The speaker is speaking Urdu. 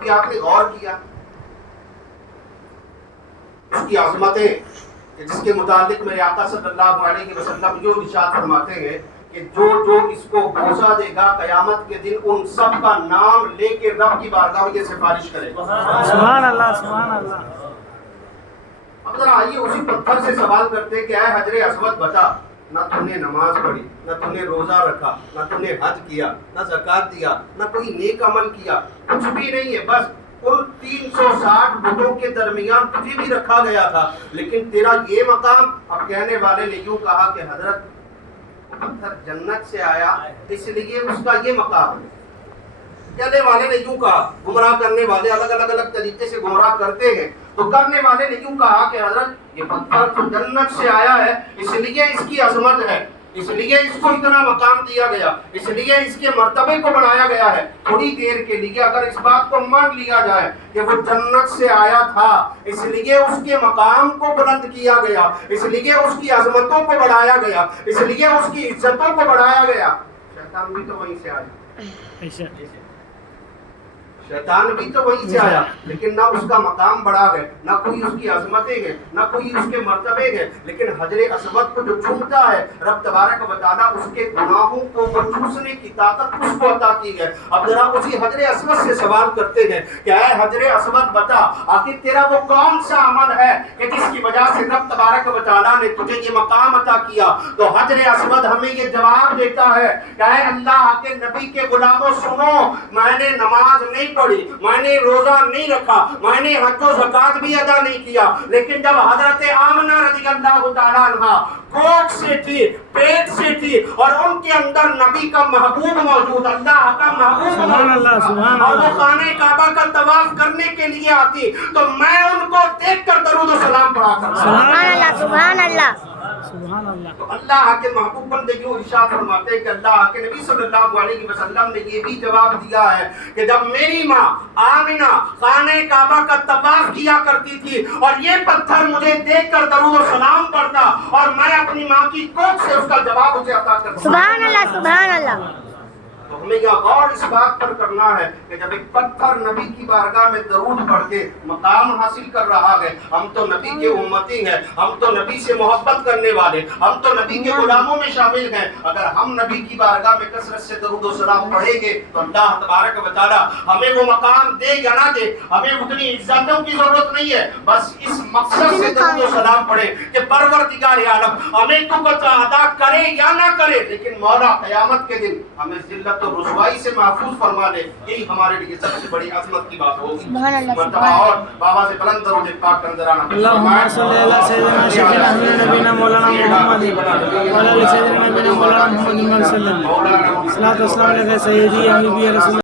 کبھی آپ نے غور کیا اس کی عظمتیں کہ جس کے متعلق میرے آقا صلی اللہ علیہ وسلم جو ارشاد فرماتے ہیں کہ جو اس کو بوسہ دے گا قیامت کے دن ان سب کا نام لے کے رب کی بارگاہ میں یہ سفارش کرے گا. سبحان اللہ سبحان اللہ. اب ذرا آئیے اسی پتھر سے سوال کرتے ہیں کہ اے حجر اسود بتا، نہ تو نے نماز پڑھی، نہ تو نے روزہ رکھا، نہ تو نے حج کیا، نہ زکوٰۃ دیا، نہ کوئی نیک عمل کیا، کچھ بھی نہیں ہے، بس ان 360 بتوں کے درمیان تجھے بھی رکھا گیا تھا، لیکن تیرا یہ مقام. اب کہنے والے نے یوں کہا کہ حضرت پتھر جنت سے آیا اس لیے اس کا یہ مقام ہے. کہنے والے نے یوں کہا، گمراہ کرنے والے الگ الگ طریقے سے گمراہ کرتے ہیں، تو کرنے والے نے یوں کہا کہ حضرت یہ پتھر تو جنت سے آیا ہے اس لیے اس کی عظمت ہے، اس لیے اس کو اتنا مقام دیا گیا، اس لیے اس کے مرتبے کو بڑھایا گیا ہے. تھوڑی دیر کے لیے اگر اس بات کو مان لیا جائے کہ وہ جنت سے آیا تھا اس لیے اس کے مقام کو بلند کیا گیا، اس لیے اس کی عظمتوں کو بڑھایا گیا، اس لیے اس کی عزتوں کو بڑھایا گیا. شیطان بھی تو وہیں سے آیا، شیطان بھی تو وہیں سے آیا، لیکن نہ اس کا مقام بڑھا گئے، نہ کوئی اس کی عظمتیں ہیں، نہ کوئی اس کے مرتبے ہیں. لیکن حجر اسود کو جو چھوتا ہے رب تبارک و تعالیٰ اس کے گناہوں کو چھونے کی طاقت اس کو عطا کی ہے. اب ذرا اسی حجر اسود سے سوال کرتے ہیں کہ اے حجر اسود بتا، آخر تیرا وہ کون سا عمل ہے کہ جس کی وجہ سے رب تبارک و تعالیٰ نے تجھے یہ مقام عطا کیا؟ تو حجر اسود ہمیں یہ جواب دیتا ہے کہ اے اللہ کے نبی کے غلاموں سنو، میں نے نماز نہیں پڑھی، میں نے روزہ نہیں رکھا، میں نے حج و زکوٰۃ بھی ادا نہیں کیا، لیکن جب حضرت آمنہ رضی اللہ تعالیٰ عنہ کوکھ سے تھی، پیٹ سے تھی، اور ان کے اندر نبی کا محبوب موجود، اللہ کا محبوب موجود، اور وہ خانہ کعبہ کا طواف کرنے کے لیے آتی، تو میں ان کو دیکھ کر درود و سلام پڑھا کرتا. سبحان اللہ سبحان اللہ سبحان اللہ. تو اللہ کے محبوب بندے یوں ارشاد فرماتے ہیں کہ اللہ کے نبی صلی اللہ علیہ وسلم نے یہ بھی جواب دیا ہے کہ جب میری ماں آمنہ خانہ کعبہ کا طواف کیا کرتی تھی اور یہ پتھر مجھے دیکھ کر درود و سلام پڑھتا اور میں اپنی ماں کی کوکھ سے اس کا جواب اسے عطا کرتا. سبحان اللہ سبحان اللہ. تو ہمیں یہاں غور اس بات پر کرنا ہے کہ جب ایک پتھر نبی کی بارگاہ میں درود پڑھ کے مقام حاصل کر رہا ہے، ہم تو نبی کے امتی ہیں، ہم تو نبی سے محبت کرنے والے، ہم تو نبی کے غلاموں میں شامل ہیں. اگر ہم نبی کی بارگاہ میں کثرت سے درود و سلام پڑھیں گے تو اللہ تبارک و تعالی ہمیں وہ مقام دے یا نہ دے، ہمیں اتنی عزتوں کی ضرورت نہیں ہے، بس اس مقصد سے درود و سلام پڑھیں کہ پروردگار عالم ہمیں تو ادا کرے یا نہ کرے، لیکن مولا قیامت کے دن ہمیں ذلت تو رسوائی سے محفوظ فرما لے. یہی ہمارے لیے سب سے بڑی عظمت کی بات ہوگی. مرتبہ اور بابا سے بلند درود پاک نذرانہ. اللہم صلی اللہ سیدنا شفیعنا نبینا مولانا محمد وعلی آل سیدنا نبینا مولانا محمد صلی اللہ علیہ وسلم. صلاۃ و سلام علیہ سیدی حبیبی رسول